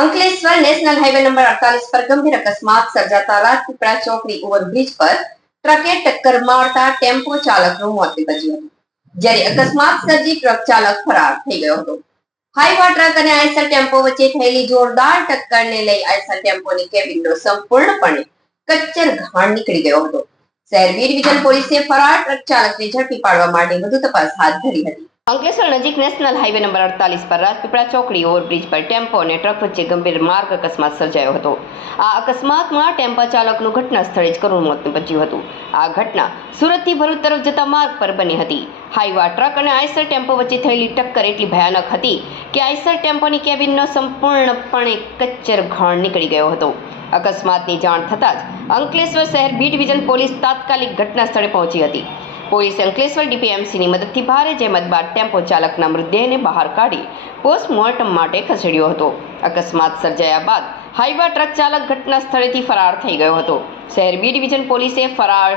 Ankleshwar national highway number 48 પર ગંભીર અકસ્માત સર્જાતા રાજપીપળા ચોકડી ઓવરબ્રિજ પર ટ્રકે ટક્કર મારતા ટેમ્પો ચાલકનું મોત નીપજ્યું હતું, જ્યારે અકસ્માત સર્જી ટ્રક ચાલક ફરાર થઈ ગયો હતો. હાઈવા ટ્રક અને આઈસર ટેમ્પો વચ્ચે થયેલી જોરદાર ટક્કરને લઈ આઈસર ટેમ્પોની કેબિનનો સંપૂર્ણપણે કચ્ચર ઘાણ નીકળી ગયો હતો. શહેર બી ડિવિઝન પોલીસે ફરાર ટ્રક ચાલકને ઝડપી પાડવા માટે વધુ તપાસ હાથ ધરી હતી. અંકલેશ્વર નજીક નેશનલ હાઈવે નંબર 48 પર રાજપીપળા ચોકડી ઓવરબ્રિજ પર ટેમ્પો અને ટ્રક વચ્ચે ગંભીર માર્ગ અકસ્માત સર્જાયો હતો. આ અકસ્માતમાં ટેમ્પો ચાલકનું ઘટના સ્થળે જ કરુણ મોત નીપજ્યું હતું. આ ઘટના સુરતથી ભરૂચ તરફ જતા માર્ગ પર બની હતી. હાઈવા ટ્રક અને આઈસર ટેમ્પો વચ્ચે થયેલી ટક્કર એટલી ભયાનક હતી કે આઈસર ટેમ્પોની કેબિનનો સંપૂર્ણપણે કચ્ચર ઘાણ નીકળી ગયો હતો. અકસ્માતની જાણ થતાં જ અંકલેશ્વર શહેર બી ડિવિઝન પોલીસ તાત્કાલિક ઘટના સ્થળે પહોંચી હતી. પોલીસે અંકલેશ્વર ડીપીએમસીની મદદથી ભારે જહેમત બાદ ટેમ્પો ચાલકના મૃતદેહને બહાર કાઢી પોસ્ટમોર્ટમ માટે ખસેડ્યો હતો. અકસ્માત સર્જાયા બાદ હાઈવા ટ્રક ચાલક ઘટના સ્થળેથી ફરાર થઈ ગયો હતો. શહેર બી ડિવિઝન પોલીસે ફરાર